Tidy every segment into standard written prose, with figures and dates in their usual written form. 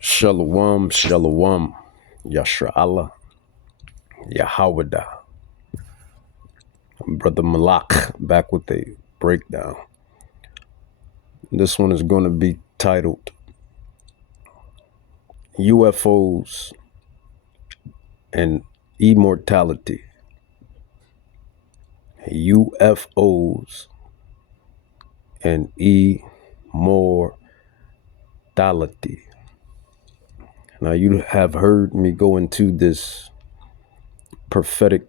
Shalom, shalom, Yashra Allah, Yahawada. Brother Malak back with a breakdown. This one is going to be titled UFOs and Immortality. UFOs and Immortality. Now, you have heard me go into this prophetic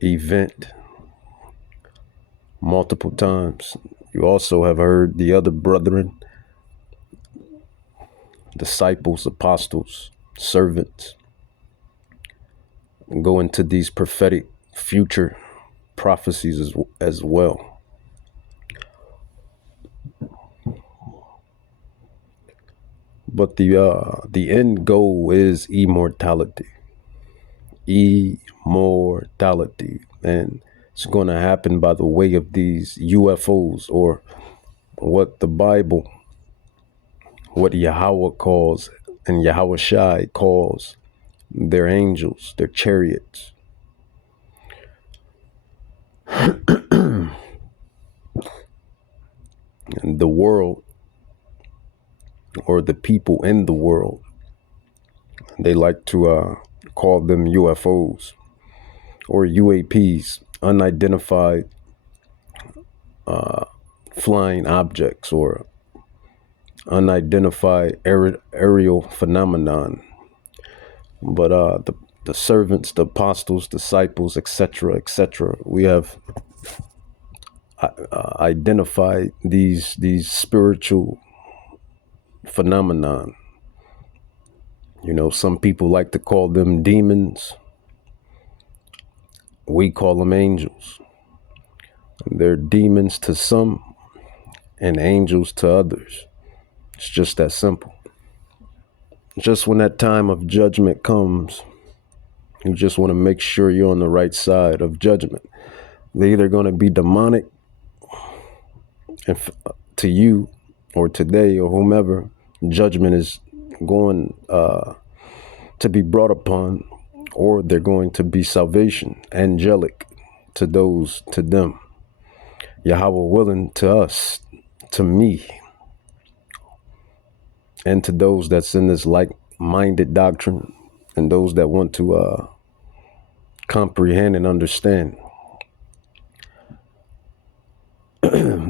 event multiple times. You also have heard the other brethren, disciples, apostles, servants, go into these prophetic future prophecies as well. But the end goal is immortality. Immortality. And it's going to happen by the way of these UFOs, or what the Bible, what Yahweh calls, and Yahweh Shai calls their angels, their chariots. And the world, or the people in the world, they like to call them UFOs or UAPs, unidentified flying objects, or unidentified aerial phenomenon. But the servants, the apostles, disciples, etc., we have identified these spiritual phenomenon. You know, some people like to call them demons. We call them angels. They're demons to some and angels to others. It's just that simple. Just when that time of judgment comes, you just want to make sure you're on the right side of judgment. They're either going to be demonic to you, or today, or whomever judgment is going to be brought upon, or they're going to be salvation, angelic to them. Yahweh willing to us, to me, and to those that's in this like-minded doctrine, and those that want to comprehend and understand.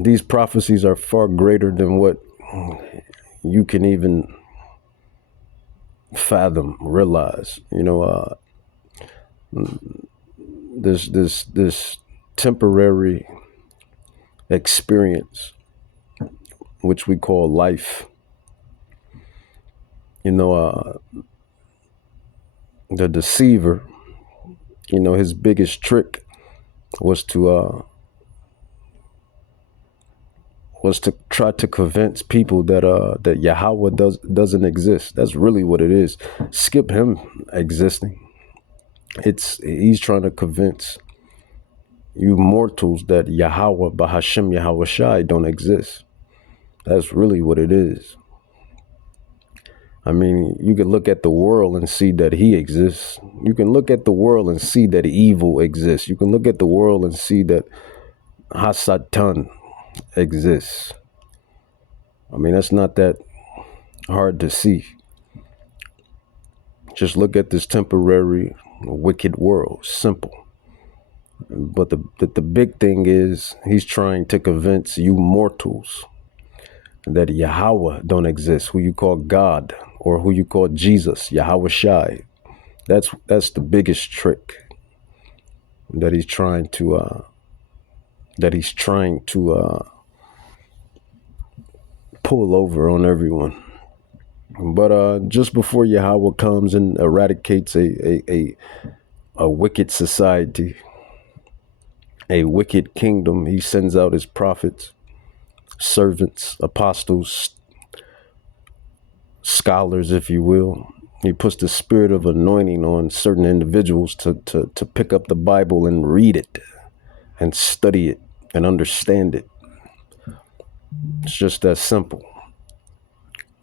These prophecies are far greater than what you can even fathom, realize. You know, this temporary experience, which we call life. You know, the deceiver, you know, his biggest trick was to try to convince people that Yahweh doesn't exist. That's really what it is. Skip him existing. He's trying to convince you mortals that Yahweh, Bahashem Yahweh Shai, don't exist. That's really what it is. I mean, you can look at the world and see that he exists. You can look at the world and see that evil exists. You can look at the world and see that Hasatan exists. I mean, that's not that hard to see. Just look at this temporary wicked world. Simple. But the big thing is, he's trying to convince you mortals that Yahweh don't exist, who you call God, or who you call Jesus, Yahweh Shai. That's the biggest trick that he's trying to pull over on everyone. But just before Yahweh comes and eradicates a wicked society, a wicked kingdom, he sends out his prophets, servants, apostles, scholars, if you will. He puts the spirit of anointing on certain individuals to pick up the Bible and read it and study it and understand it. It's just that simple.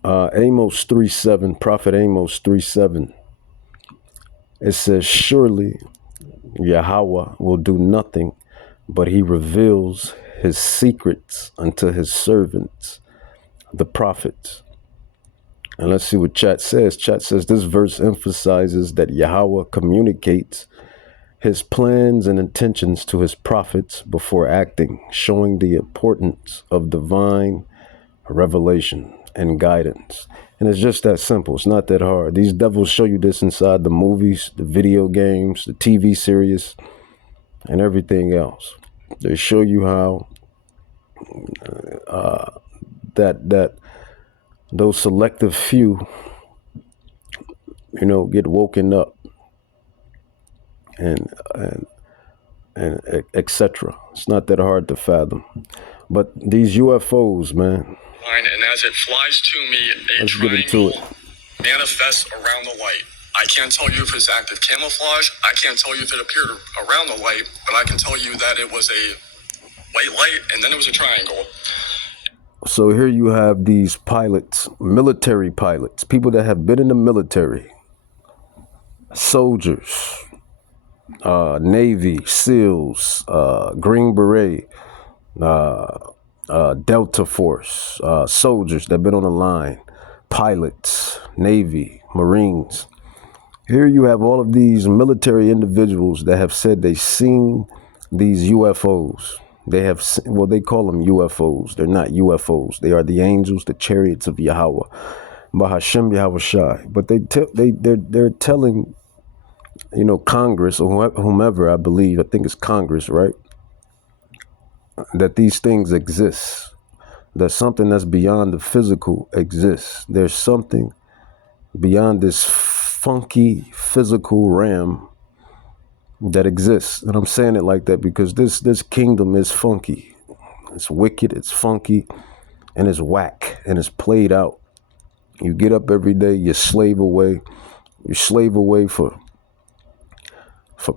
Amos 3:7, Prophet Amos 3:7. It says, surely Yahweh will do nothing, but he reveals his secrets unto his servants, the prophets. And let's see what chat says. Chat says this verse emphasizes that Yahweh communicates his plans and intentions to his prophets before acting, showing the importance of divine revelation and guidance. And it's just that simple. It's not that hard. These devils show you this inside the movies, the video games, the TV series, and everything else. They show you how that those selective few, get woken up and etc. It's not that hard to fathom. But these UFOs, man. And as it flies to me, a triangle manifests around the light. I can't tell you if it's active camouflage. I can't tell you if it appeared around the light, but I can tell you that it was a white light and then it was a triangle. So here you have these pilots, military pilots, people that have been in the military, soldiers, Navy, SEALs, Green Beret, Delta Force, soldiers that have been on the line, pilots, Navy, Marines. Here you have all of these military individuals that have said they've seen these UFOs. They have, well, they call them UFOs. They're not UFOs. They are the angels, the chariots of Yahweh, Bahashem Yahweh Shai. But they're telling, Congress or whomever, I think it's Congress, right? That these things exist. That something that's beyond the physical exists. There's something beyond this funky physical realm that exists. And I'm saying it like that because this kingdom is funky. It's wicked, it's funky, and it's whack, and it's played out. You get up every day, you slave away for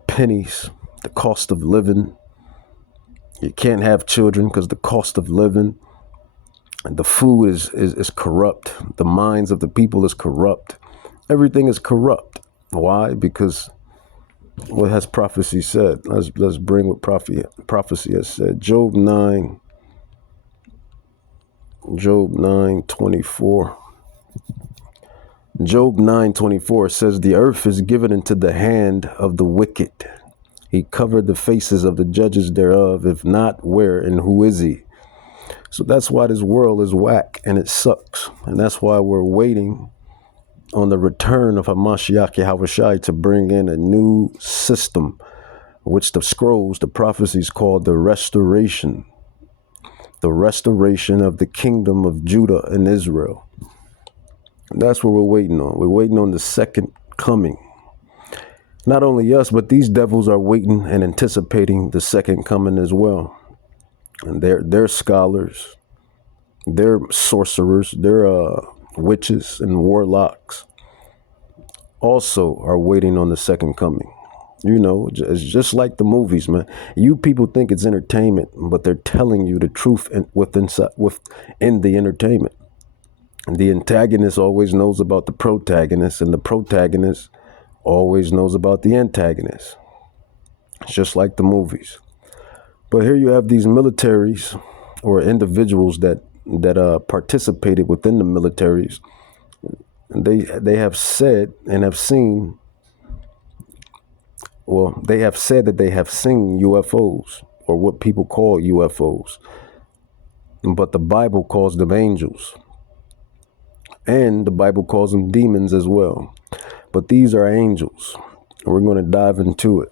pennies, the cost of living. You can't have children because the cost of living. And the food is corrupt. The minds of the people is corrupt. Everything is corrupt. Why? Because what has prophecy said? Let's bring what prophecy has said. Job 9:24. Job 9:24 says, the earth is given into the hand of the wicked. He covered the faces of the judges thereof. If not, where and who is he? So that's why this world is whack and it sucks. And that's why we're waiting on the return of Hamashiach Yahushai to bring in a new system, which the scrolls, the prophecies called the restoration of the kingdom of Judah and Israel. And that's what we're waiting on. We're waiting on the second coming. Not only us, but these devils are waiting and anticipating the second coming as well. And they're scholars, they're sorcerers, they're witches and warlocks also are waiting on the second coming. It's just like the movies, man. You people think it's entertainment, but they're telling you the truth within the entertainment. And the antagonist always knows about the protagonist, and the protagonist always knows about the antagonist. It's just like the movies. But here you have these militaries or individuals that participated within the militaries. They have said and have seen. Well, they have said that they have seen UFOs, or what people call UFOs. But the Bible calls them angels. And the Bible calls them demons as well. But these are angels. We're going to dive into it.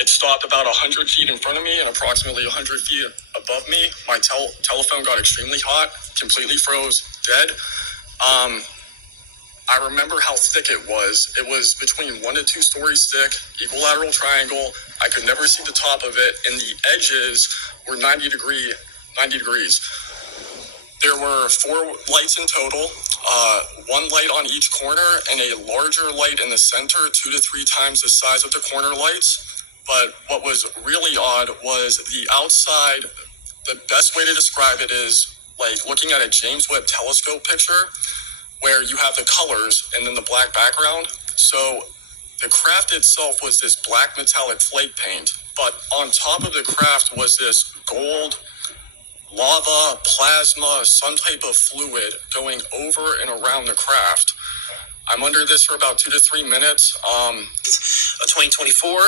It stopped about 100 feet in front of me and approximately 100 feet above me. My telephone got extremely hot, completely froze, dead. I remember how thick it was. It was between 1 to 2 stories thick, equilateral triangle. I could never see the top of it, and the edges were 90 degrees. There were 4 lights in total, 1 light on each corner, and a larger light in the center, 2 to 3 times the size of the corner lights. But what was really odd was the outside The best way to describe it is like looking at a James Webb telescope picture where you have the colors and then the black background. So the craft itself was this black metallic flake paint, but on top of the craft was this gold lava, plasma, some type of fluid going over and around the craft. I'm under this for about 2 to 3 minutes. 2024.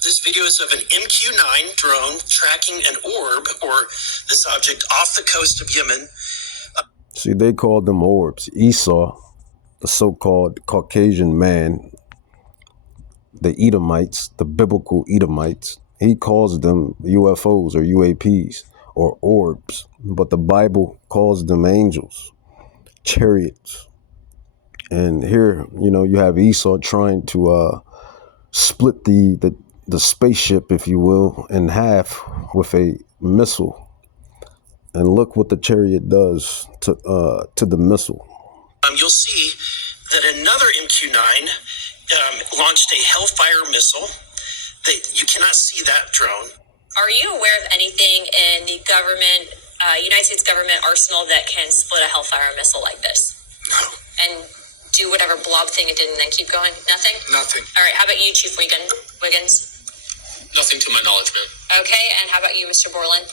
This video is of an MQ-9 drone tracking an orb, or this object, off the coast of Yemen. See, they called them orbs. Esau, the so-called Caucasian man, the Edomites, the biblical Edomites, he calls them UFOs or UAPs or orbs. But the Bible calls them angels, chariots. And here, you have Esau trying to split the spaceship, if you will, in half with a missile. And look what the chariot does to the missile. You'll see that another MQ-9 launched a Hellfire missile. You cannot see that drone. Are you aware of anything in the government, United States government arsenal that can split a Hellfire missile like this? No. And do whatever blob thing it did and then keep going? Nothing? Nothing. All right, how about you, Chief Wiggins? Nothing to my knowledge, ma'am. Okay, and how about you, Mr. Borland?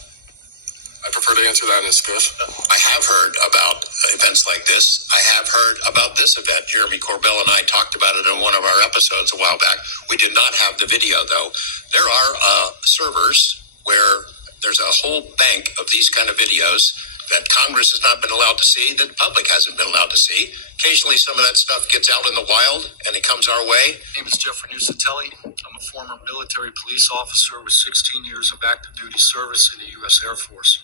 I prefer to answer that in skiff. I have heard about events like this. I have heard about this event. Jeremy Corbell and I talked about it in one of our episodes a while back. We did not have the video, though. There are servers where there's a whole bank of these kind of videos that Congress has not been allowed to see, that the public hasn't been allowed to see. Occasionally, some of that stuff gets out in the wild, and it comes our way. My name is Jeffrey Nusatelli. I'm a former military police officer with 16 years of active duty service in the U.S. Air Force.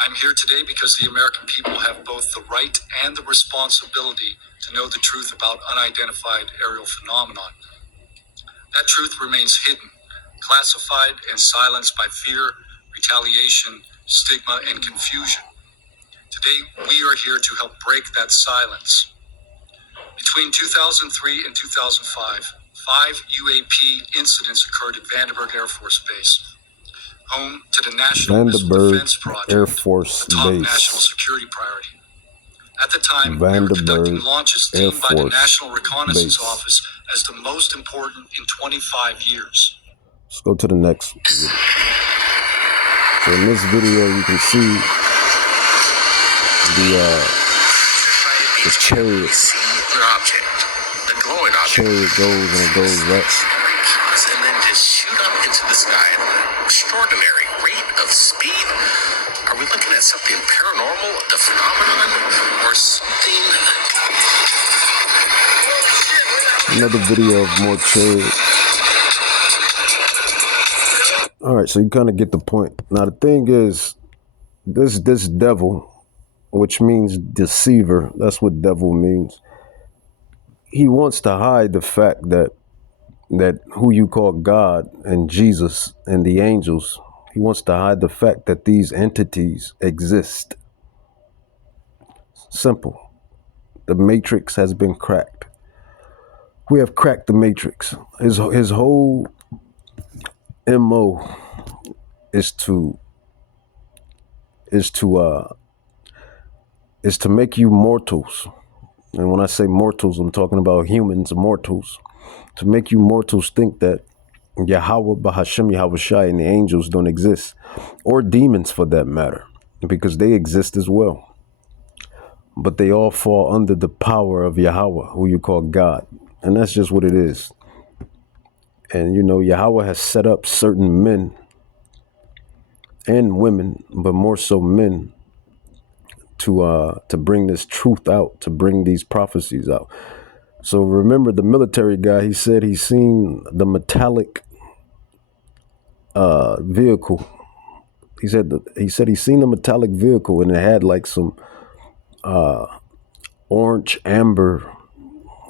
I'm here today because the American people have both the right and the responsibility to know the truth about unidentified aerial phenomenon. That truth remains hidden, classified, and silenced by fear, retaliation, stigma, and confusion. Today, we are here to help break that silence. Between 2003 and 2005, 5 UAP incidents occurred at Vandenberg Air Force Base, home to the National Missile Defense Project, Air Force the top Base. national security priority. At the time, we were conducting launches deemed by the National Reconnaissance Office as the most important in 25 years. Let's go to the next video. So in this video, you can see the chariot. The glowing object. Chariot goes and it goes right. And then just shoot up into the sky at an extraordinary rate of speed. Are we looking at something paranormal, the phenomenon, or something? Another video of more chariots. All right, so you kind of get the point. Now the thing is, this devil, which means deceiver, that's what devil means. He wants to hide the fact that who you call God and Jesus and the angels, he wants to hide the fact that these entities exist. Simple. The matrix has been cracked. We have cracked the matrix. His whole MO is to make you mortals. And when I say mortals, I'm talking about humans, mortals. To make you mortals think that Yahweh, Bahashem, Yahweh Shai, and the angels don't exist. Or demons for that matter. Because they exist as well. But they all fall under the power of Yahweh, who you call God. And that's just what it is. And Yahweh has set up certain men and women, but more so men, to bring this truth out, to bring these prophecies out. So remember the military guy, he said he's seen the metallic vehicle. He said he's seen the metallic vehicle and it had like some orange amber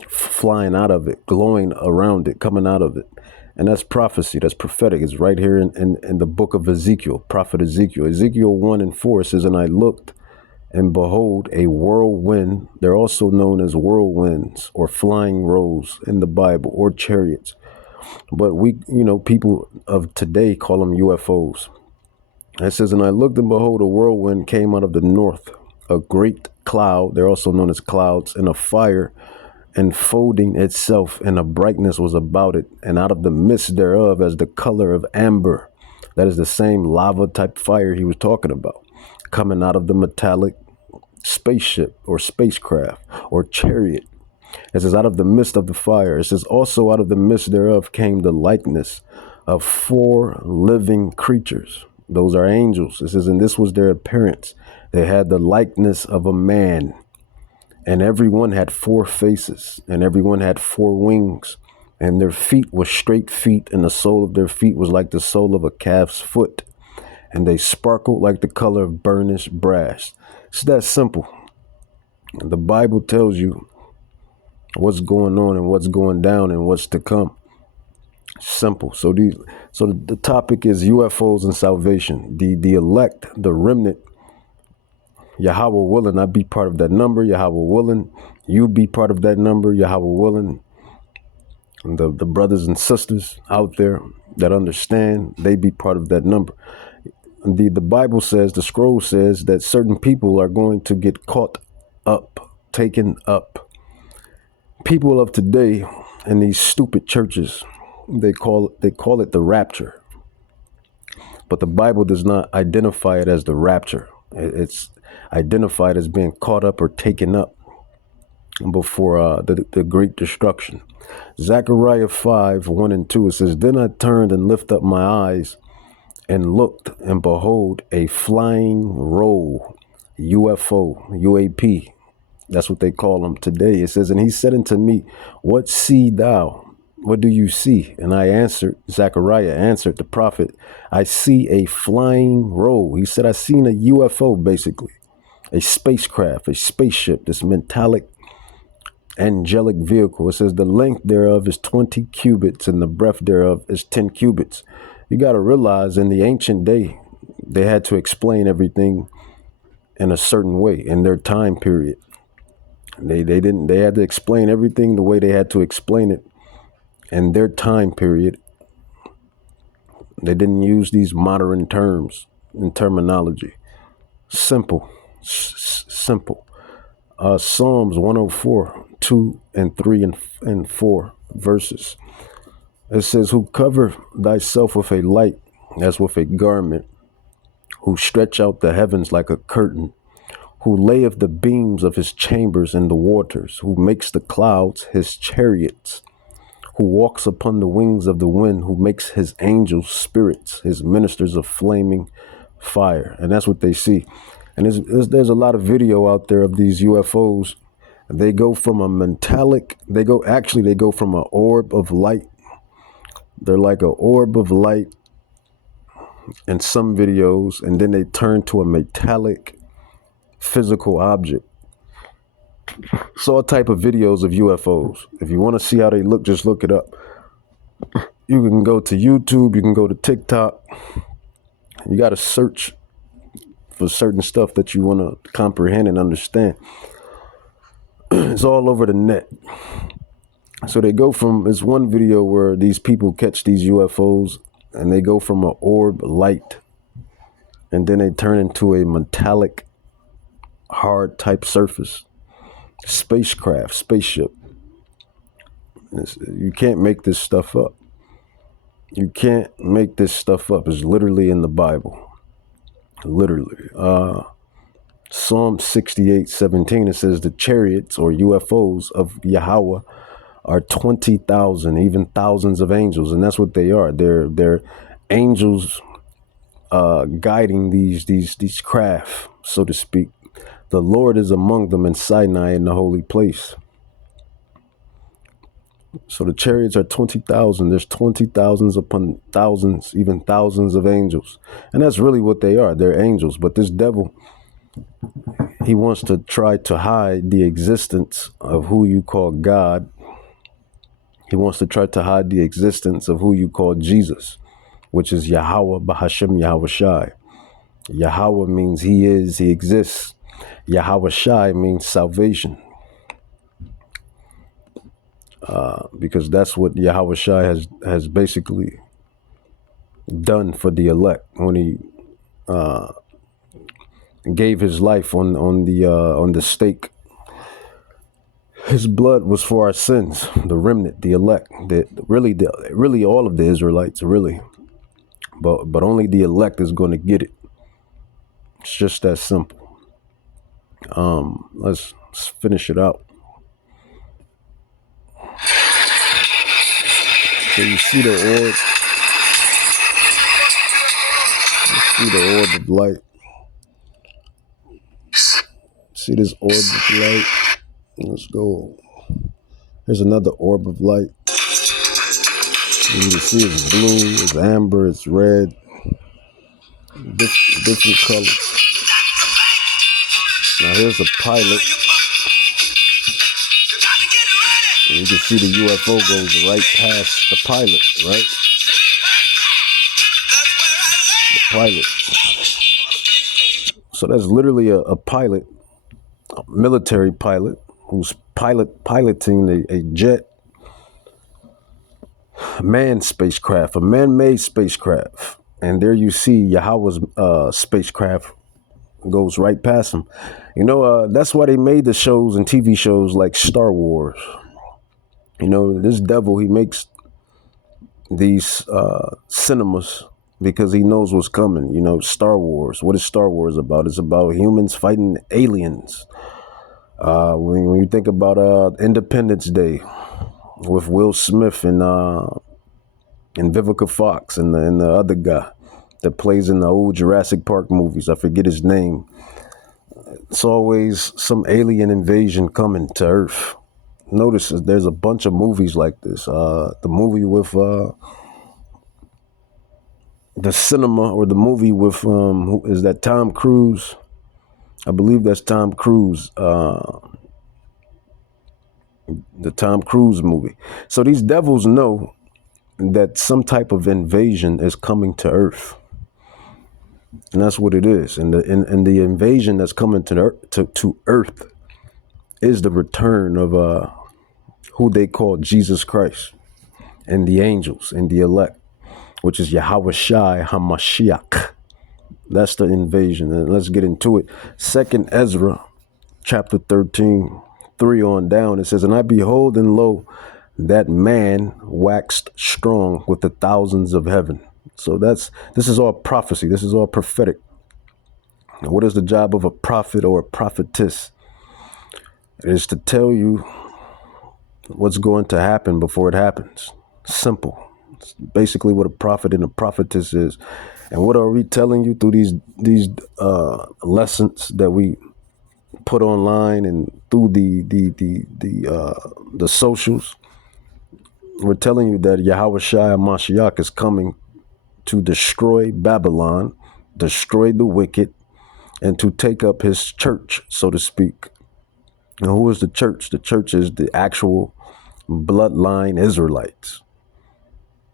flying out of it, glowing around it, coming out of it. And that's prophecy. That's prophetic. It's right here in the book of Ezekiel, prophet Ezekiel. Ezekiel 1:4 says, "And I looked, and behold, a whirlwind." They're also known as whirlwinds or flying roes in the Bible, or chariots. But we, people of today call them UFOs. It says, and I looked, and behold, a whirlwind came out of the north, a great cloud, they're also known as clouds, and a fire enfolding itself, and a brightness was about it, and out of the midst thereof as the color of amber. That is the same lava type fire he was talking about, coming out of the metallic spaceship or spacecraft or chariot. It says, out of the midst of the fire. It says, also out of the midst thereof came the likeness of 4 living creatures. Those are angels. It says, and this was their appearance. They had the likeness of a man, and everyone had 4 faces, and everyone had 4 wings, and their feet were straight feet, and the sole of their feet was like the sole of a calf's foot, and they sparkled like the color of burnished brass. It's that simple. The Bible tells you what's going on and what's going down and what's to come. Simple. So the topic is UFOs and salvation. The elect, the remnant, Yahweh willing, I be part of that number. Yahweh willing, you be part of that number. Yahweh willing, and the brothers and sisters out there that understand, they be part of that number. The Bible says, the scroll says that certain people are going to get caught up, taken up. People of today in these stupid churches, they call it the rapture. But the Bible does not identify it as the rapture. It's identified as being caught up or taken up before the great destruction. Zechariah 5:1-2, it says, then I turned and lifted up my eyes and looked, and behold, a flying roll, UFO, UAP. That's what they call them today. It says, and he said unto me, what see thou? What do you see? And I answered, Zechariah answered the prophet, I see a flying roll. He said, I seen a UFO, basically, a spacecraft, a spaceship, this metallic angelic vehicle. It says the length thereof is 20 cubits and the breadth thereof is 10 cubits. You got to realize in the ancient day, they had to explain everything in a certain way in their time period. They had to explain everything the way they had to explain it in their time period. They didn't use these modern terms and terminology. Simple, simple. Psalms 104:2-3-4 verses. It says, who cover thyself with a light as with a garment, who stretch out the heavens like a curtain, who layeth the beams of his chambers in the waters, who makes the clouds his chariots, who walks upon the wings of the wind, who makes his angels spirits, his ministers of flaming fire. And that's what they see. And there's a lot of video out there of these UFOs. They go from a metallic, they go from an orb of light. They're like an orb of light in some videos, and then they turn to a metallic physical object. So all type of videos of UFOs. If you want to see how they look, just look it up. You can go to YouTube, you can go to TikTok. You got to search for certain stuff that you want to comprehend and understand. It's all over the net. So they go from, it's one video where these people catch these UFOs and they go from an orb light and then they turn into a metallic hard type surface. Spacecraft, spaceship. You can't make this stuff up. You can't make this stuff up. It's literally in the Bible. Literally. Psalm 68:17, it says the chariots or UFOs of Yahweh are 20,000, even thousands of angels. And that's what they are. They're angels guiding these craft, so to speak. The Lord is among them in Sinai in the holy place. So the chariots are 20,000. There's 20,000s upon thousands, even thousands of angels. And that's really what they are. They're angels. But this devil, he wants to try to hide the existence of who you call God. He wants to try to hide the existence of who you call Jesus, which is Yahweh Bahashem Yahweh Shai. Yahweh means he is, he exists. Yahweh Shai means salvation. Because that's what Yahweh Shai has basically done for the elect when he gave his life on the stake. His blood was for our sins, the remnant, the elect, really all of the Israelites, really. But only the elect is going to get it. It's just that simple. Let's finish it out. So you see the orb. You see the orb of light. See this orb of light? Let's go. Here's another orb of light. And you can see it's blue, it's amber, it's red. Different colors. Now here's a pilot. And you can see the UFO goes right past the pilot, right? The pilot. So that's literally a pilot, a military pilot, who's piloting a jet, a manned spacecraft, a man-made spacecraft. And there you see Yahweh's spacecraft goes right past him. You know, that's why they made the shows and TV shows like Star Wars. You know, this devil, he makes these cinemas because he knows what's coming. You know, Star Wars. What is Star Wars about? It's about humans fighting aliens. When you think about Independence Day with Will Smith and Vivica Fox and the other guy that plays in the old Jurassic Park movies, I forget his name. It's always some alien invasion coming to Earth. Notice there's a bunch of movies like this. The movie with the cinema, or the movie with who is that, Tom Cruise? I believe that's Tom Cruise. The Tom Cruise movie. So these devils know that some type of invasion is coming to Earth, and that's what it is. And the invasion that's coming to Earth is the return of who they call Jesus Christ and the angels and the elect, which is Yahweh Shai HaMashiach. That's the invasion. And let's get into it. 2nd Ezra, chapter 13, 3 on down. It says, "And I behold, and lo, that man waxed strong with the thousands of heaven." So this is all prophecy. This is all prophetic. Now, what is the job of a prophet or a prophetess? It is to tell you what's going to happen before it happens. Simple. It's basically what a prophet and a prophetess is. And what are we telling you through these lessons that we put online and through the socials? We're telling you that Yahweh Shai Mashiach is coming to destroy Babylon, destroy the wicked, and to take up his church, so to speak. And who is the church? The church is the actual bloodline Israelites.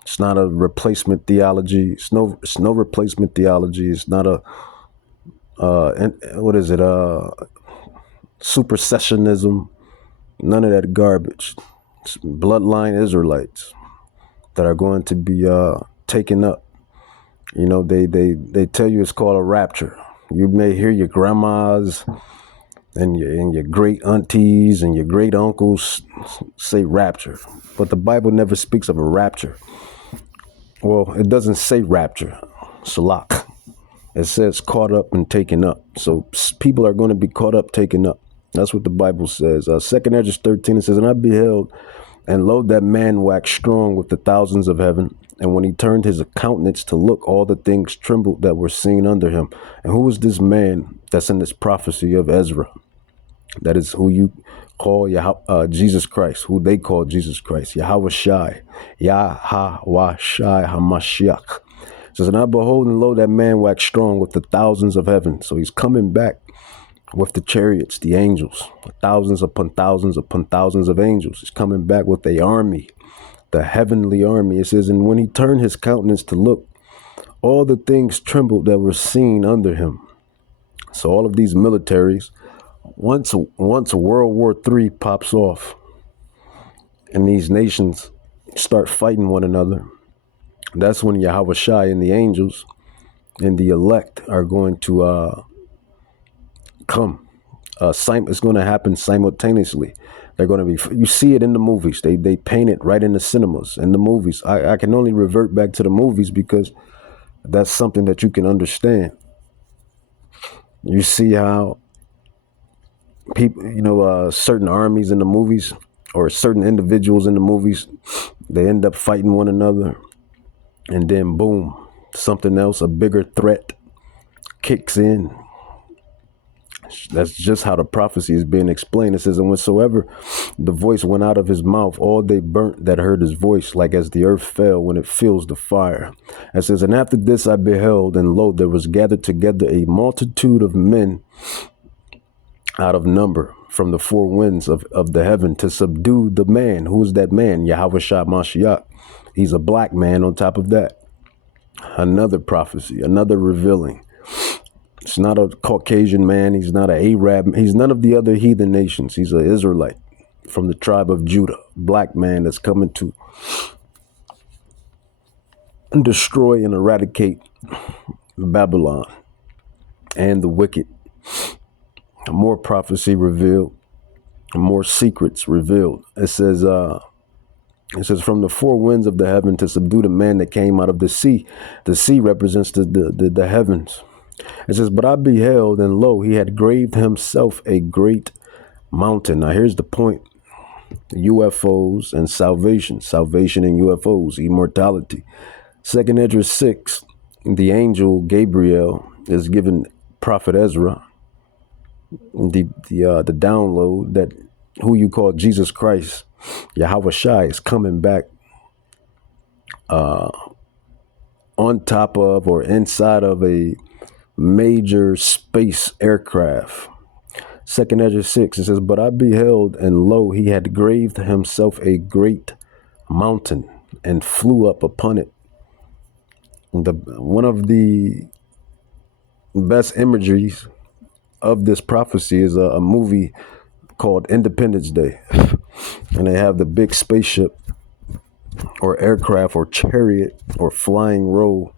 It's not a replacement theology. It's no replacement theology. It's not a supersessionism. None of that garbage. It's bloodline Israelites that are going to be taken up. You know, they tell you it's called a rapture. You may hear your grandmas and your great aunties and your great uncles say rapture, but the Bible never speaks of a rapture. Well, it doesn't say rapture, salak. It says caught up and taken up. So people are going to be caught up, taken up. That's what the Bible says. 2nd Ezra 13, it says, "And I beheld, and lo, that man waxed strong with the thousands of heaven. And when he turned his countenance to look, all the things trembled that were seen under him." And who is this man that's in this prophecy of Ezra? That is who you call Jesus Christ, who they call Jesus Christ, Yahweh Shai, Yahweh Shai HaMashiach. It says, "And I behold, and lo, that man waxed strong with the thousands of heaven." So he's coming back with the chariots, the angels, thousands upon thousands upon thousands of angels. He's coming back with the army, the heavenly army. It says, "And when he turned his countenance to look, all the things trembled that were seen under him." So all of these militaries, once World War III pops off and these nations start fighting one another, that's when Yahweh Shai and the angels and the elect are going to come. It's going to happen simultaneously. They're going to be. You see it in the movies. They paint it right in the cinemas. In the movies, I can only revert back to the movies because that's something that you can understand. You see how people, certain armies in the movies or certain individuals in the movies, they end up fighting one another, and then boom, something else, a bigger threat kicks in. That's just how the prophecy is being explained. It says, and whensoever the voice went out of his mouth, all they burnt that heard his voice, like as the earth fell when it feels the fire. It says, and after this I beheld, and lo, there was gathered together a multitude of men out of number from the four winds of the heaven to subdue the man. Who is that man? Yahweh Shah Mashiach. He's a black man on top of that. Another prophecy, another revealing. It's not a Caucasian man. He's not an Arab. He's none of the other heathen nations. He's an Israelite from the tribe of Judah. Black man that's coming to destroy and eradicate Babylon and the wicked. More prophecy revealed, more secrets revealed. It says from the four winds of the heaven to subdue the man that came out of the sea. The sea represents the heavens. It says, but I beheld, and lo, he had graved himself a great mountain. Now here's the point. UFOs and salvation and UFOs, immortality. 2nd Esdras 6, the angel Gabriel is given Prophet Ezra the download that who you call Jesus Christ, Yahweh Shai, is coming back on top of or inside of a major space aircraft. 2nd Esdras 6, it says, but I beheld, and lo, he had graved himself a great mountain and flew up upon it. One of the best imageries of this prophecy is a movie called Independence Day. And they have the big spaceship or aircraft or chariot or flying roll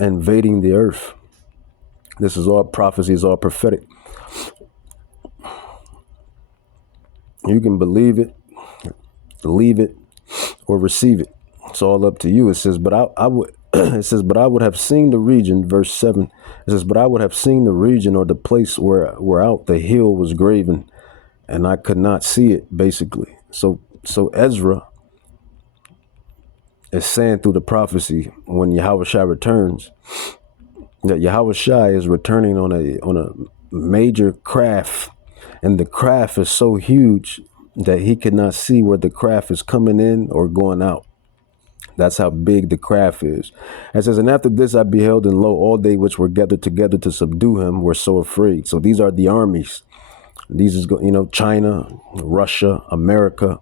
invading the earth. This is all prophecy, is all prophetic. You can believe it, or receive it. It's all up to you. It says, but I would it says, but I would have seen the region, verse 7. It says, but I would have seen the region or the place where out the hill was graven, and I could not see it, basically. So Ezra is saying through the prophecy, when Yahweh Shai returns, that Yahweh Shai is returning on a major craft, and the craft is so huge that he could not see where the craft is coming in or going out. That's how big the craft is. It says, and after this I beheld, and lo, all they which were gathered together to subdue him were so afraid. So these are the armies. These is, China, Russia, America,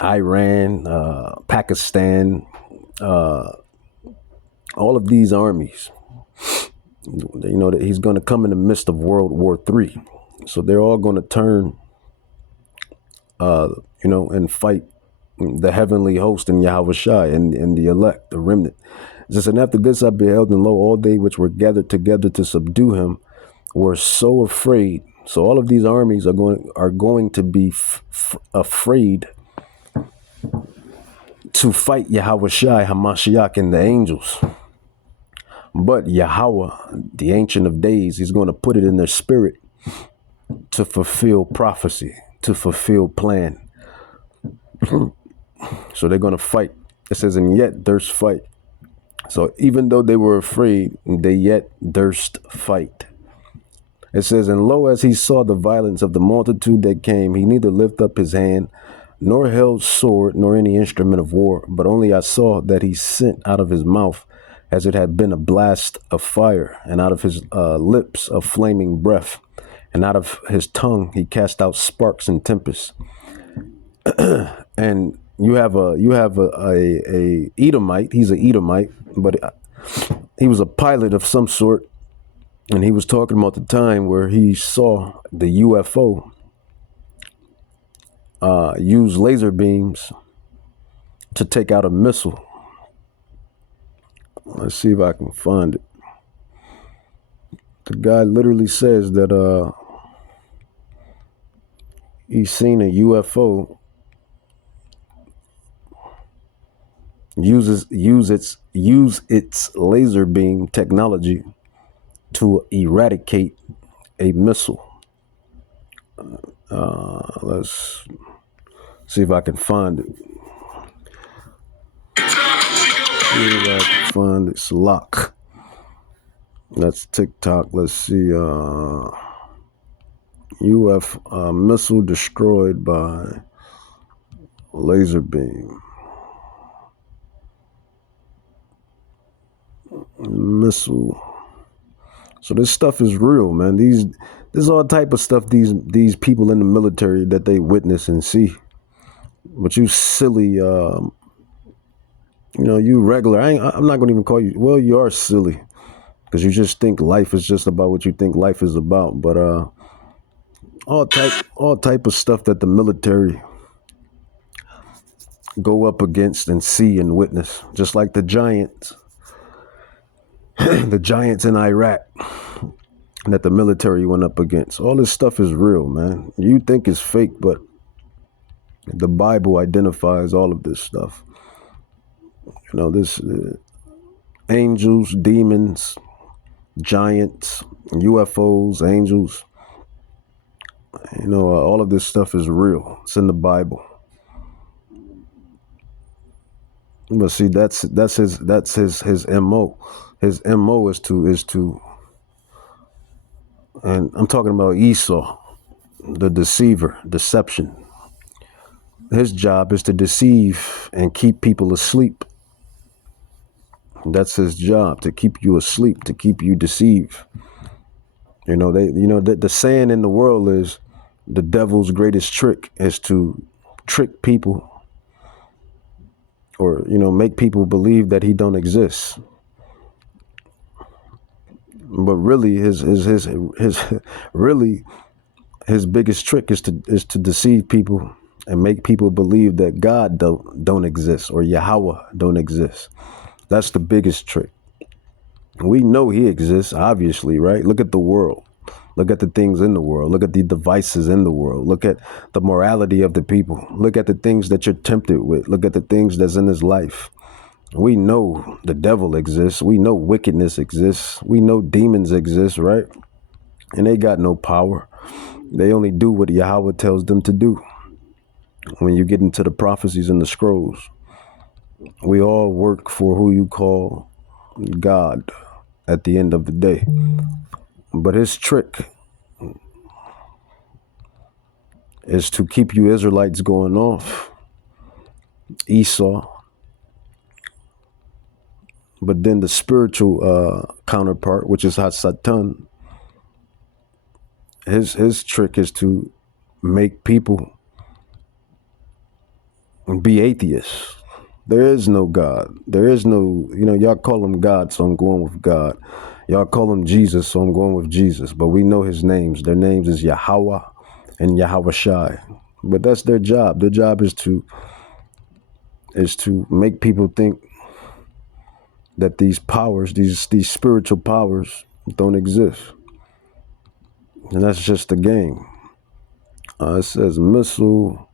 Iran, Pakistan, all of these armies. That he's going to come in the midst of World War III. So they're all going to turn, and fight the heavenly host in Yahweh Shai and the elect, the remnant. It says, and after this I beheld, and lo, all they which were gathered together to subdue him were so afraid. So all of these armies are going to be afraid to fight Yahweh Shai, Hamashiach, and the angels. But Yahweh, the Ancient of Days, he's going to put it in their spirit to fulfill prophecy, to fulfill plan. So they're going to fight. It says, and yet durst fight. So even though they were afraid, they yet durst fight. It says, and lo, as he saw the violence of the multitude that came, he neither lifted up his hand, nor held sword, nor any instrument of war, but only I saw that he sent out of his mouth, as it had been a blast of fire, and out of his lips a flaming breath, and out of his tongue he cast out sparks and tempests. And you have a Edomite. He's an Edomite, but he was a pilot of some sort, and he was talking about the time where he saw the UFO use laser beams to take out a missile. Let's see if I can find it. The guy literally says that he's seen a UFO use its laser beam technology to eradicate a missile. Let's see if I can find it. See if I can find it. It's lock. That's TikTok. Let's see. Missile destroyed by laser beam. Missile. So this stuff is real, man. There's all type of stuff these people in the military that they witness and see. But you silly, you regular. I'm not gonna even call you. Well, you are silly because you just think life is just about what you think life is about. But all type of stuff that the military go up against and see and witness, just like the giants, the giants in Iraq that the military went up against. All this stuff is real, man. You think it's fake, but the Bible identifies all of this stuff. This angels, demons, giants, UFOs, angels. All of this stuff is real. It's in the Bible. But see, that's his MO. His MO is to, and I'm talking about Esau, the deceiver, deception. His job is to deceive and keep people asleep. That's his job, to keep you asleep, to keep you deceived. The saying in the world is the devil's greatest trick is to trick people or, make people believe that he don't exist. But really his biggest trick is to deceive people and make people believe that God don't exist or Yahweh don't exist. That's the biggest trick. We know he exists, obviously, right? Look at the world. Look at the things in the world. Look at the devices in the world. Look at the morality of the people. Look at the things that you're tempted with. Look at the things that's in his life. We know the devil exists. We know wickedness exists. We know demons exist, right? And they got no power. They only do what Yahweh tells them to do. When you get into the prophecies and the scrolls, we all work for who you call God at the end of the day. But his trick is to keep you Israelites going off Esau. But then the spiritual counterpart, which is Satan, his trick is to make people be atheists. There is no God. There is no, y'all call him God, so I'm going with God. Y'all call him Jesus, so I'm going with Jesus. But we know his names. Their names is Yahweh and Yahweh Shai. But that's their job. Their job is to make people think that these powers, these spiritual powers don't exist. And that's just the game. It says missile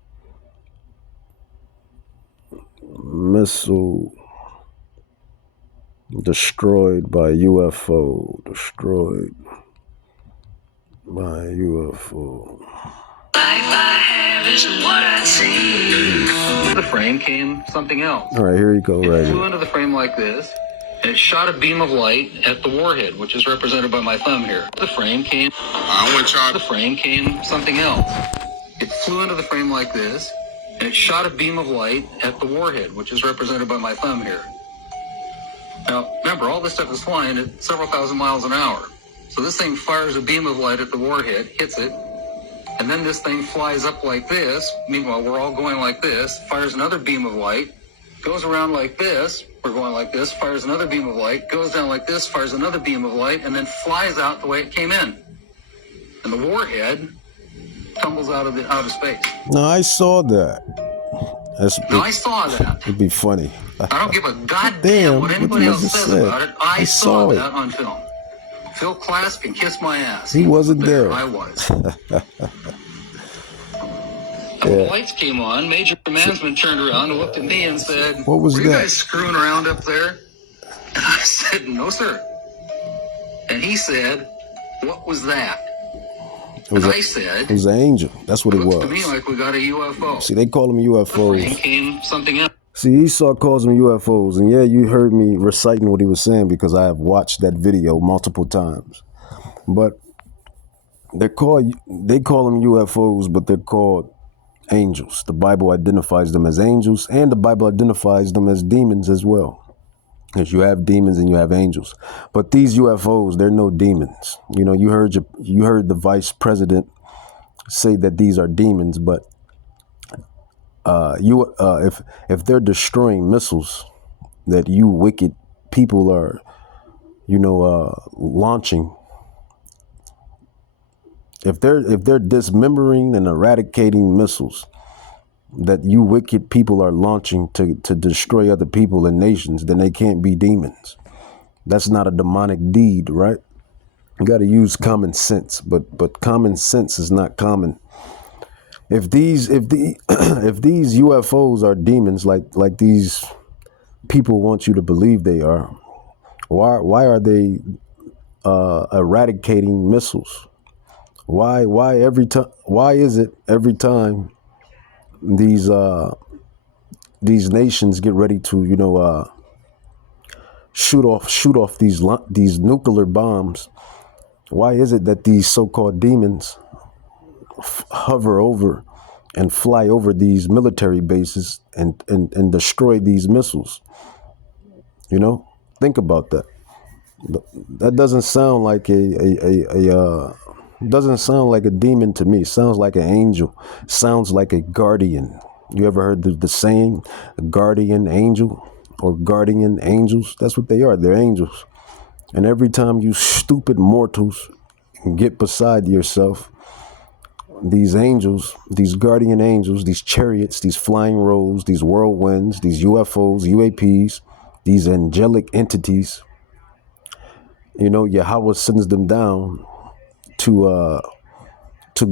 destroyed by UFO. Destroyed by UFO. Life I have isn't what I see. The frame came something else. All right, here you go. It flew into the frame like this, and it shot a beam of light at the warhead, which is represented by my thumb here. The frame came. The frame came something else. It flew into the frame like this, and it shot a beam of light at the warhead, which is represented by my thumb here. Now, remember, all this stuff is flying at several thousand miles an hour. So this thing fires a beam of light at the warhead, hits it, and then this thing flies up like this. Meanwhile, we're all going like this, fires another beam of light, goes around like this, we're going like this, fires another beam of light, goes down like this, fires another beam of light, and then flies out the way it came in. And the warhead tumbles out of space. No, I saw that. Now I saw that. It'd be funny. I don't give a goddamn what anybody else says about it. I saw it. that on film. Phil Klass can kiss my ass. He wasn't there. I was. When the lights came on, Major Mansman turned around and looked at me and said, "What was Were that? you guys screwing around up there?" And I said, "No, sir." And he said, "What was that?" I said, "It was an angel." That's what it was. Looks to me like we got a UFO. See, they call them UFOs. Then came something else. See, Esau calls them UFOs, and yeah, you heard me reciting what he was saying because I have watched that video multiple times. But they call them UFOs, but they're called angels. The Bible identifies them as angels, and the Bible identifies them as demons as well. Because you have demons and you have angels. But these UFOs, they're no demons. You know, you heard the vice president say that these are demons, but if they're destroying missiles that you wicked people are, launching, if they're dismembering and eradicating missiles that you wicked people are launching to destroy other people and nations, then they can't be demons. That's not a demonic deed, right? You got to use common sense, but common sense is not common. If these UFOs are demons, like these people want you to believe they are, why are they eradicating missiles? Why is it every time these nations get ready to shoot off these nuclear bombs? Why is it that these so-called demons hover over and fly over these military bases and destroy these missiles? Think about that. That doesn't sound like doesn't sound like a demon to me. It sounds like an angel. Sounds like a guardian. You ever heard the saying, a guardian angel or guardian angels? That's what they are. They're angels. And every time you stupid mortals get beside yourself, these angels, these guardian angels, these chariots, these flying rows, these whirlwinds, these UFOs, UAPs, these angelic entities, Yahweh sends them down to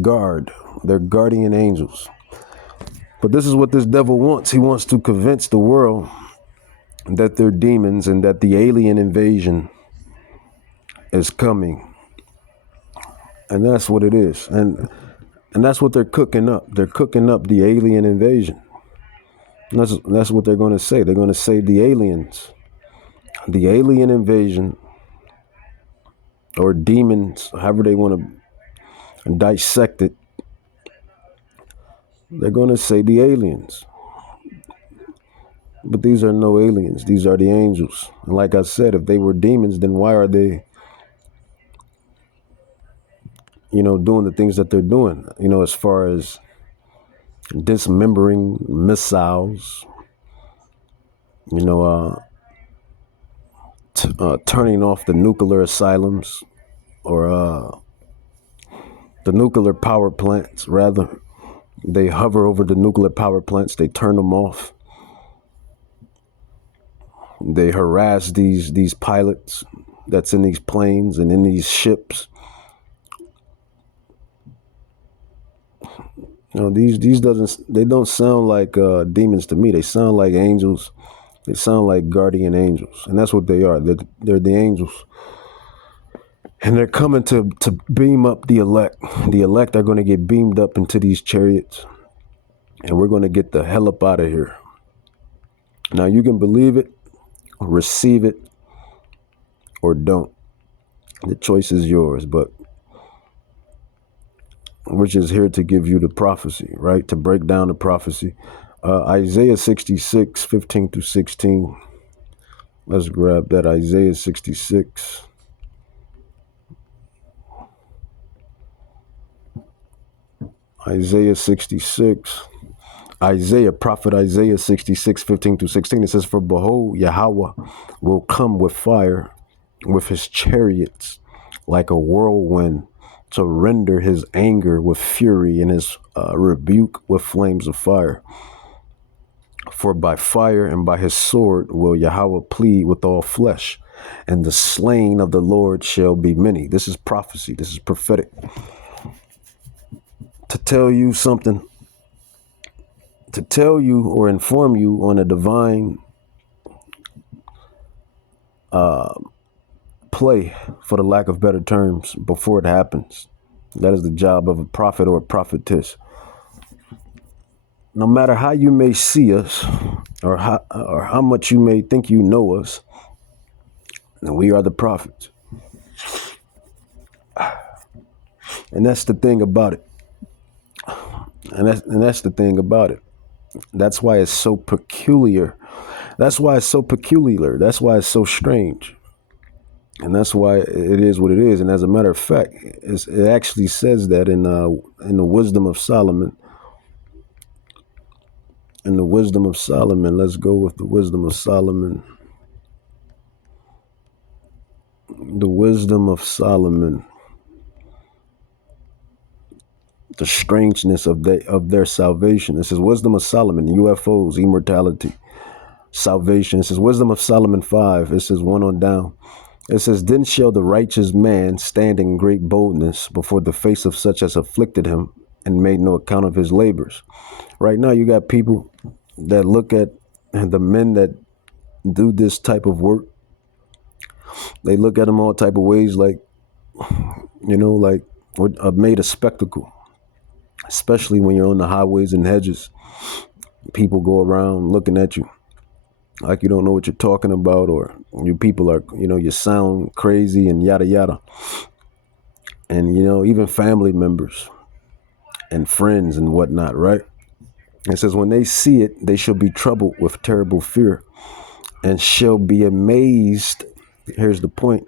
guard. They're guardian angels. But this is what this devil wants. He wants to convince the world that they're demons and that the alien invasion is coming. And that's what it is. And that's what they're cooking up. They're cooking up the alien invasion. And that's what they're going to say. They're going to say the alien invasion, or demons, however they want to dissect it. They're going to say the aliens. But these are no aliens. These are the angels. And like I said, if they were demons, then why are they, doing the things that they're doing, as far as dismembering missiles, turning off the nuclear asylums, or the nuclear power plants, rather. They hover over the nuclear power plants. They turn them off. They harass these pilots that's in these planes and in these ships. These don't sound like demons to me. They sound like angels. They sound like guardian angels, and that's what they are. They're the angels, and they're coming to beam up the elect. The elect are going to get beamed up into these chariots, and we're going to get the hell up out of here. Now you can believe it, receive it, or don't. The choice is yours, but we're just here to give you the prophecy, right? To break down the prophecy. Isaiah 66, 15 through 16. Let's grab that. Isaiah 66. Isaiah 66. Prophet Isaiah 66, 15 through 16. It says, "For behold, Yahweh will come with fire, with his chariots, like a whirlwind, to render his anger with fury and his rebuke with flames of fire." For by fire and by his sword will Yahweh plead with all flesh, and the slain of the Lord shall be many. This is prophecy. This is prophetic. To tell you something, to tell you or inform you on a divine play, for the lack of better terms, before it happens. That is the job of a prophet or a prophetess. No matter how you may see us, or how much you may think you know us, and we are the prophets. And that's the thing about it. And that's the thing about it. That's why it's so peculiar. That's why it's so peculiar. That's why it's so strange. And that's why it is what it is. And as a matter of fact, it actually says that in the Wisdom of Solomon. In the Wisdom of Solomon, let's go with the Wisdom of Solomon. The Wisdom of Solomon. The strangeness of their salvation. This is Wisdom of Solomon, Ufo'S, Immortality, Salvation. This is Wisdom of Solomon 5. It says 1 on down. It says, then shall the righteous man stand in great boldness before the face of such as afflicted him and made no account of his labors. Right now, you got people that look at the men that do this type of work. They look at them all type of ways, like, like made a spectacle. Especially when you're on the highways and hedges, people go around looking at you like you don't know what you're talking about, or you people are, you sound crazy and yada yada. And even family members and friends and whatnot, right? It says, when they see it, they shall be troubled with terrible fear and shall be amazed. Here's the point: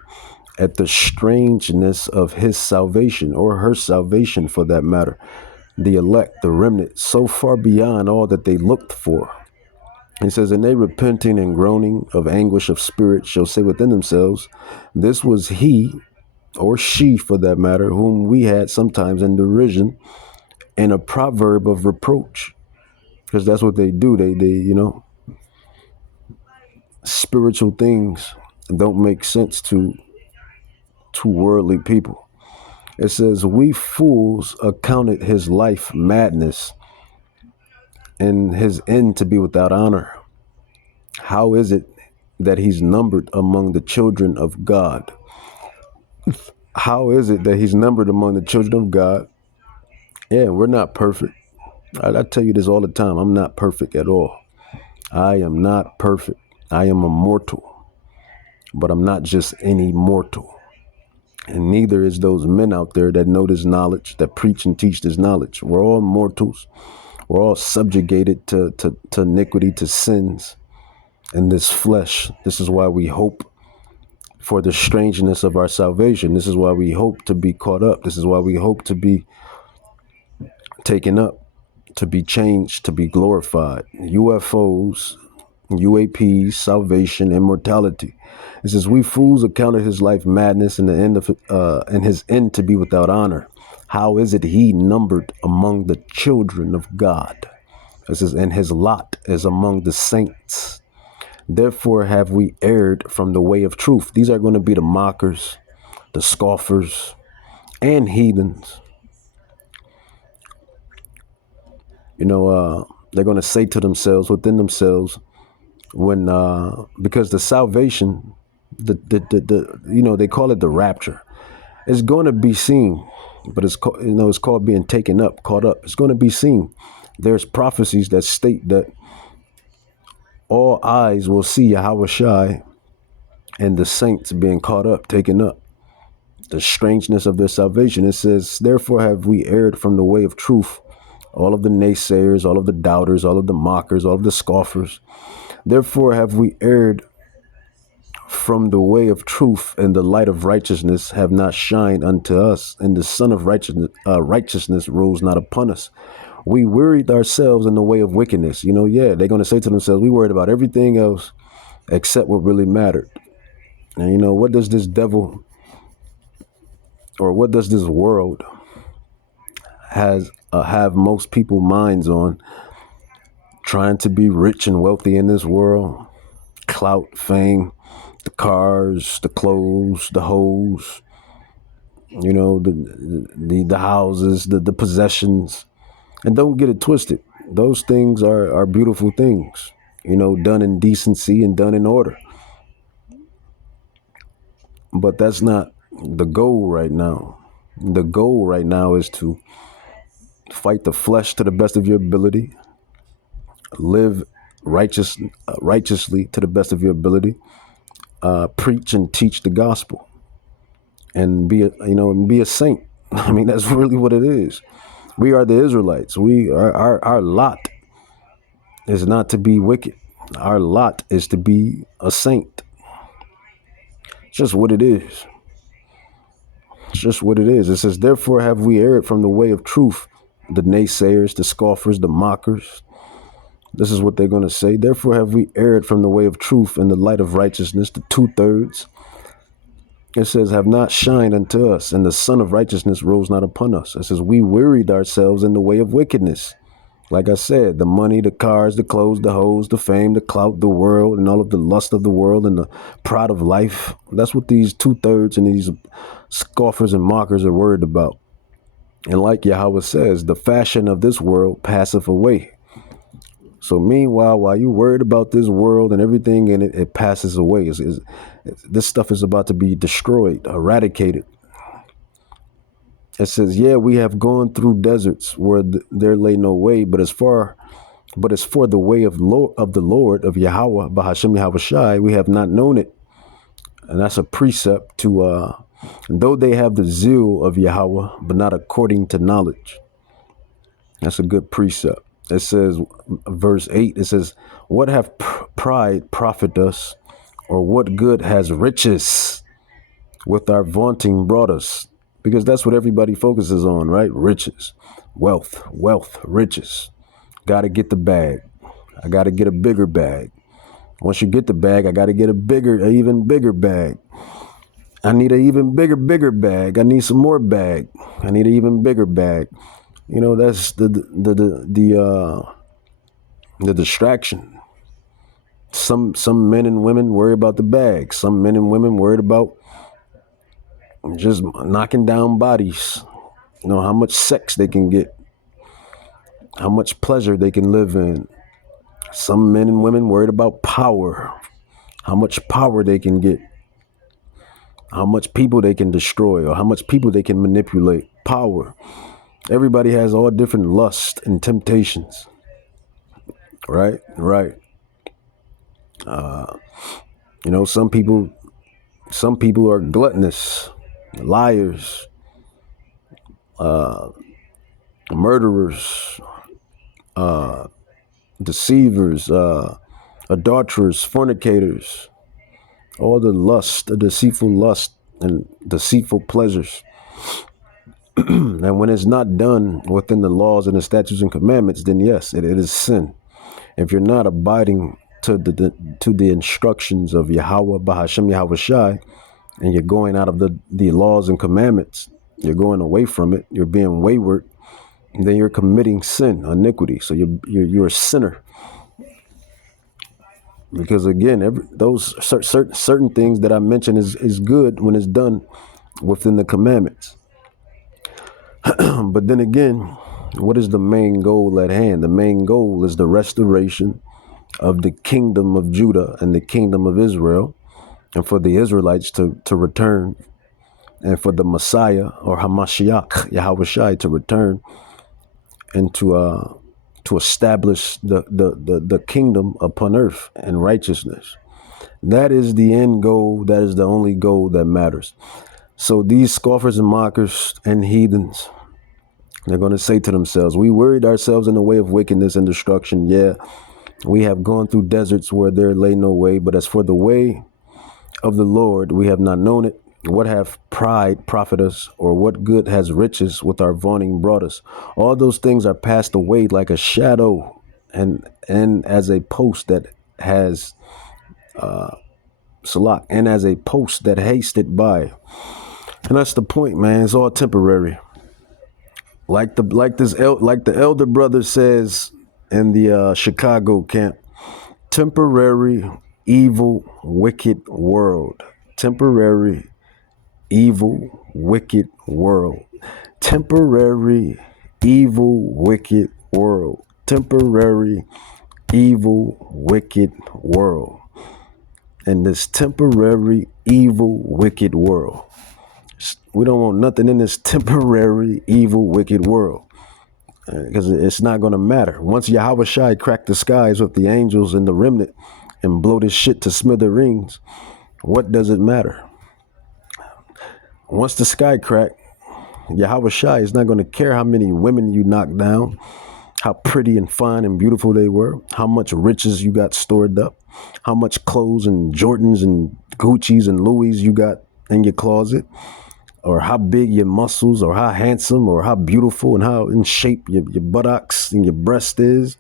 at the strangeness of his salvation, or her salvation for that matter. The elect, the remnant, so far beyond all that they looked for. He says, and they repenting and groaning of anguish of spirit shall say within themselves, this was he, or she for that matter, whom we had sometimes in derision, and a proverb of reproach. Because that's what they do. They spiritual things don't make sense to worldly people. It says, we fools accounted his life madness and his end to be without honor. How is it that he's numbered among the children of God? How is it that he's numbered among the children of God? Yeah, we're not perfect. I tell you this all the time. I'm not perfect at all. I am not perfect. I am a mortal, but I'm not just any mortal. And neither is those men out there that know this knowledge, that preach and teach this knowledge. We're all mortals. We're all subjugated to iniquity, to sins in this flesh. This is why we hope for the strangeness of our salvation. This is why we hope to be caught up. This is why we hope to be taken up, to be changed, to be glorified. Ufo'S, UAPs, salvation, immortality. It says, we fools accounted his life madness and the end of and his end to be without honor. How is it he numbered among the children of God? It says, and his lot is among the saints. Therefore have we erred from the way of truth. These are going to be the mockers, the scoffers, and heathens. They're going to say to themselves, within themselves, when because the salvation, they call it the rapture. It's going to be seen, but it's called being taken up, caught up. It's going to be seen. There's prophecies that state that all eyes will see Yahweh Shai and the saints being caught up, taken up. The strangeness of their salvation. It says, therefore have we erred from the way of truth. All of the naysayers, all of the doubters, all of the mockers, all of the scoffers. Therefore have we erred from the way of truth, and the light of righteousness have not shined unto us, and the sun of righteousness rose not upon us. We wearied ourselves in the way of wickedness. They're going to say to themselves, we worried about everything else except what really mattered. And what does this devil, or what does this world have most people minds on? trying to be rich and wealthy in this world, clout, fame, the cars, the clothes, the hoes, the houses, the possessions. And don't get it twisted. Those things are beautiful things, done in decency and done in order. But that's not the goal right now. The goal right now is to fight the flesh to the best of your ability, live righteously to the best of your ability, preach and teach the gospel, and be a saint. I mean, that's really what it is. We are the Israelites. Our lot is not to be wicked. Our lot is to be a saint. It's just what it is. It's just what it is. It says, therefore have we erred from the way of truth. The naysayers, the scoffers, the mockers. This is what they're going to say. Therefore have we erred from the way of truth in the light of righteousness, the 2/3. It says, have not shined unto us, and the sun of righteousness rose not upon us. It says, we wearied ourselves in the way of wickedness. Like I said, the money, the cars, the clothes, the hoes, the fame, the clout, the world, and all of the lust of the world and the pride of life. That's what these 2/3 and these scoffers and mockers are worried about. And like Yahweh says, the fashion of this world passeth away. So meanwhile, while you're worried about this world and everything in it, it passes away. This stuff is about to be destroyed, eradicated. It says, yeah, we have gone through deserts where there lay no way, but it's for the way of the Lord, of Yahweh, Bahashem Yahweh Shai, we have not known it. And that's a precept to, though they have the zeal of Yahweh, but not according to knowledge. That's a good precept. It says, verse 8, it says, what have pride profit us, or what good has riches with our vaunting brought us? Because that's what everybody focuses on, right? Riches, wealth, riches. Got to get the bag. I got to get a bigger bag. Once you get the bag, I got to get an even bigger bag. I need an even bigger bag. I need some more bag. I need an even bigger bag. That's the distraction. Some men and women worry about the bag. Some men and women worried about just knocking down bodies. How much sex they can get, how much pleasure they can live in. Some men and women worried about power, how much power they can get, how much people they can destroy, or how much people they can manipulate. Power. Everybody has all different lusts and temptations. Right. Some people are gluttonous, liars, murderers, deceivers, adulterers, fornicators, all the deceitful lust and deceitful pleasures. And when it's not done within the laws and the statutes and commandments, then yes, it is sin. If you're not abiding to the instructions of Yahweh, Bahashem Yahweh Shai, and you're going out of the laws and commandments, you're going away from it, you're being wayward, and then you're committing sin, iniquity. So you're a sinner. Because again, those certain things that I mentioned is good when it's done within the commandments. But then again, what is the main goal at hand? The main goal is the restoration of the kingdom of Judah and the kingdom of Israel, and for the Israelites to return, and for the Messiah or Hamashiach, Yahweh Shai, to return and to establish the kingdom upon earth and righteousness. That is the end goal. That is the only goal that matters. So these scoffers and mockers and heathens, they're going to say to themselves, we worried ourselves in the way of wickedness and destruction. Yeah, we have gone through deserts where there lay no way, but as for the way of the Lord, we have not known it. What have pride profit us, or what good has riches with our vaunting brought us? All those things are passed away like a shadow, and as a post that has salak, and as a post that hasted by. And that's the point, man. It's all temporary. Like the elder brother says, in the Chicago camp. Temporary, evil, wicked world. Temporary, evil, wicked world. Temporary, evil, wicked world. Temporary, evil, wicked world. In this temporary, evil, wicked world. We don't want nothing in this temporary, evil, wicked world. Because it's not going to matter. Once Yahweh Shai cracked the skies with the angels and the remnant and blow this shit to smithereens, what does it matter? Once the sky cracked, Yahweh Shai is not going to care how many women you knocked down, how pretty and fine and beautiful they were, how much riches you got stored up, how much clothes and Jordans and Gucci's and Louis you got in your closet, or how big your muscles, or how handsome, or how beautiful and how in shape your buttocks and your breast is,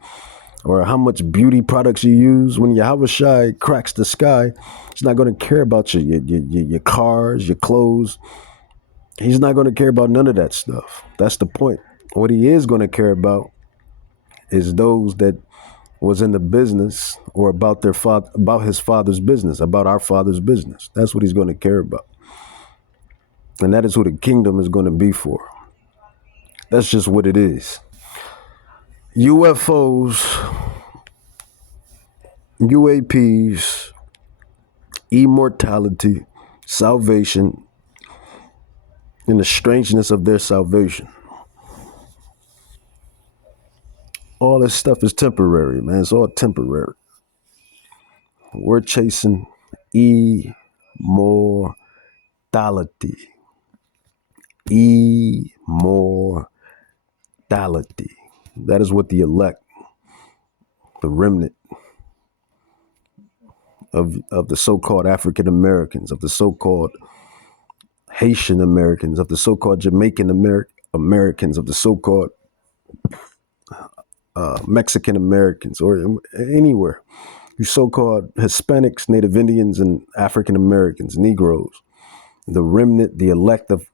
or how much beauty products you use. When Yahweh Shai cracks the sky, he's not going to care about your cars, your clothes. He's not going to care about none of that stuff. That's the point. What he is going to care about is those that was in the business or about their father, about his father's business, about our father's business. That's what he's going to care about. And that is who the kingdom is going to be for. That's just what it is. UFOs, UAPs, immortality, salvation, and the strangeness of their salvation. All this stuff is temporary, man. It's all temporary. We're chasing immortality. Immortality. That is what the elect, the remnant of the so-called African Americans, of the so-called Haitian Americans, of the so-called Jamaican Americans, of the so-called Mexican Americans, or anywhere. You so-called Hispanics, Native Indians, and African Americans, Negroes, the remnant, the elect of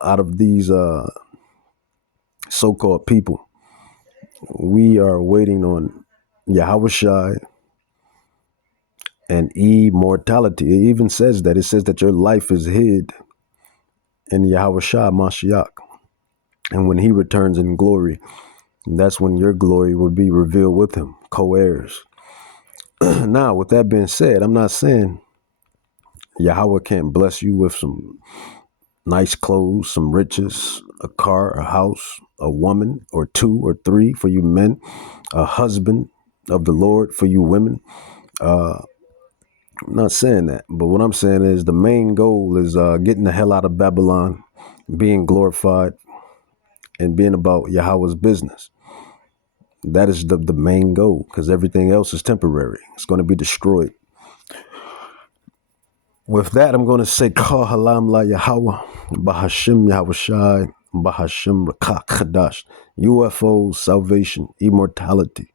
out of these so-called people. We are waiting on Yahweh Shai and immortality. It even says that. It says that your life is hid in Yahweh Shai Mashiach. And when he returns in glory, that's when your glory will be revealed with him, co-heirs. Now, with that being said, I'm not saying Yahweh can't bless you with some nice clothes, some riches, a car, a house, a woman, or two or three for you men, a husband of the Lord for you women. I'm not saying that, but what I'm saying is the main goal is getting the hell out of Babylon, being glorified, and being about Yahweh's business. That is the main goal, because everything else is temporary. It's going to be destroyed. With that, I'm going to say, Kah Halam La Yahweh, Bahashim Yahweh Shai, Bahashim Rakak Chadash, UFOs, salvation, immortality.